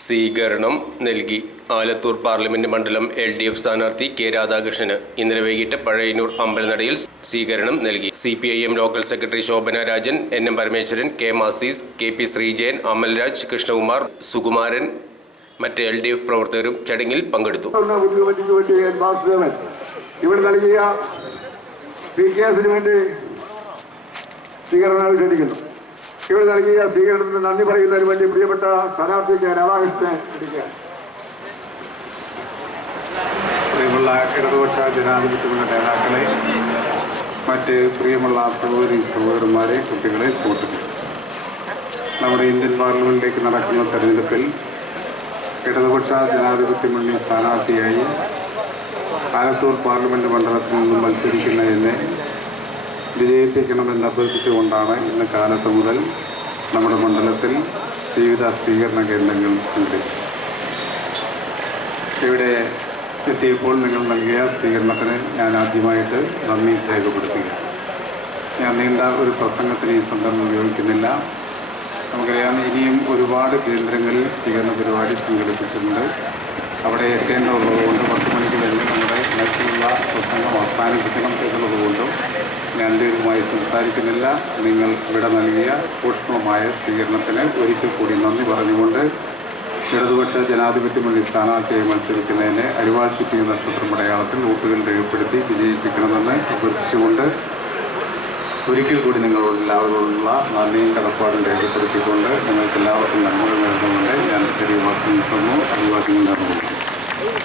സ്വീകരണം നൽകി. ആലത്തൂർ പാർലമെന്റ് മണ്ഡലം LDF സ്ഥാനാർത്ഥി കെ രാധാകൃഷ്ണന് ഇന്നലെ വൈകിട്ട് പഴയന്നൂർ അമ്പലനടയിൽ സ്വീകരണം നൽകി. CPIM local secretary Shobhana Rajan, NM Parameswaran, K മാസീസ്, KP ശ്രീജയൻ, അമൽരാജ്, കൃഷ്ണകുമാർ, സുകുമാരൻ, മറ്റ് LDF പ്രവർത്തകരും ചടങ്ങിൽ പങ്കെടുത്തു. ഇവിടെ നൽകിയ സ്വീകരണത്തിന് നന്ദി പറയുന്നതിന് വേണ്ടി പ്രിയപ്പെട്ട സ്ഥാനാർത്ഥിക്ക് രാധാകൃഷ്ണനെ പ്രിയമുള്ള ഇടതുപക്ഷ ജനാധിപത്യമുള്ള നേതാക്കളെ, മറ്റ് പ്രിയമുള്ള സഹോദരന്മാരെ, കുട്ടികളെ, സുഹൃത്തുക്കളെ, നമ്മുടെ ഇന്ത്യൻ പാർലമെന്റിലേക്ക് നടക്കുന്ന തെരഞ്ഞെടുപ്പിൽ ഇടതുപക്ഷ ജനാധിപത്യ മുന്നണി സ്ഥാനാർത്ഥിയായി ആലത്തൂർ പാർലമെന്റ് മണ്ഡലത്തിൽ നിന്നും മത്സരിക്കുന്നതിനെ വിജയിപ്പിക്കണമെന്ന് അഭ്യർത്ഥിച്ചുകൊണ്ടാണ് ഇന്ന് കാലത്ത് മുതൽ നമ്മുടെ മണ്ഡലത്തിൽ വിവിധ സ്വീകരണ കേന്ദ്രങ്ങൾ സംഘടിപ്പിച്ചത്. ഇവിടെ എത്തിയപ്പോൾ നിങ്ങൾ നൽകിയ സ്വീകരണത്തിന് ഞാൻ ആദ്യമായിട്ട് നന്ദി രേഖപ്പെടുത്തുക. ഞാൻ നീണ്ട ഒരു പ്രസംഗത്തിന് ഈ സന്ദർഭം ഉപയോഗിക്കുന്നില്ല. നമുക്കറിയാം, ഇനിയും ഒരുപാട് കേന്ദ്രങ്ങളിൽ സ്വീകരണ പരിപാടി സംഘടിപ്പിച്ചിട്ടുണ്ട്. അവിടെ എത്തേണ്ടതുള്ളതുകൊണ്ട് 10 മണിക്ക് കഴിഞ്ഞ് നമ്മുടെ മറ്റുള്ള പ്രസംഗം അവസാനിപ്പിക്കണം എന്നുള്ളതുകൊണ്ടും ഞാൻ ദീർഘമായി സംസാരിക്കുന്നില്ല. നിങ്ങൾ ഇവിടെ നൽകിയ ഊഷ്മമായ സ്വീകരണത്തിന് ഒരിക്കൽ കൂടി നന്ദി പറഞ്ഞുകൊണ്ട് ഇടതുപക്ഷ ജനാധിപത്യ മുന്നണി സ്ഥാനാർത്ഥിയായി മത്സരിക്കുന്നതിന് അരിവാൾ ചുറ്റിയ നക്ഷത്ര മലയാളത്തിൽ വോട്ടുകൾ രേഖപ്പെടുത്തി വിജയിപ്പിക്കണമെന്ന് അഭ്യർത്ഥിച്ചുകൊണ്ട് ഒരിക്കൽ കൂടി നിങ്ങളോടെല്ലാവരോടുള്ള നന്ദിയും കടപ്പാടും രേഖപ്പെടുത്തിക്കൊണ്ട് നിങ്ങൾക്ക് എല്ലാവർക്കും നന്മകൾ നേർന്നുകൊണ്ട് ഞാൻ ചെറിയ വാക്ക് നിർത്തുന്നു. അഭിവാദ്യങ്ങൾ നേർന്നു.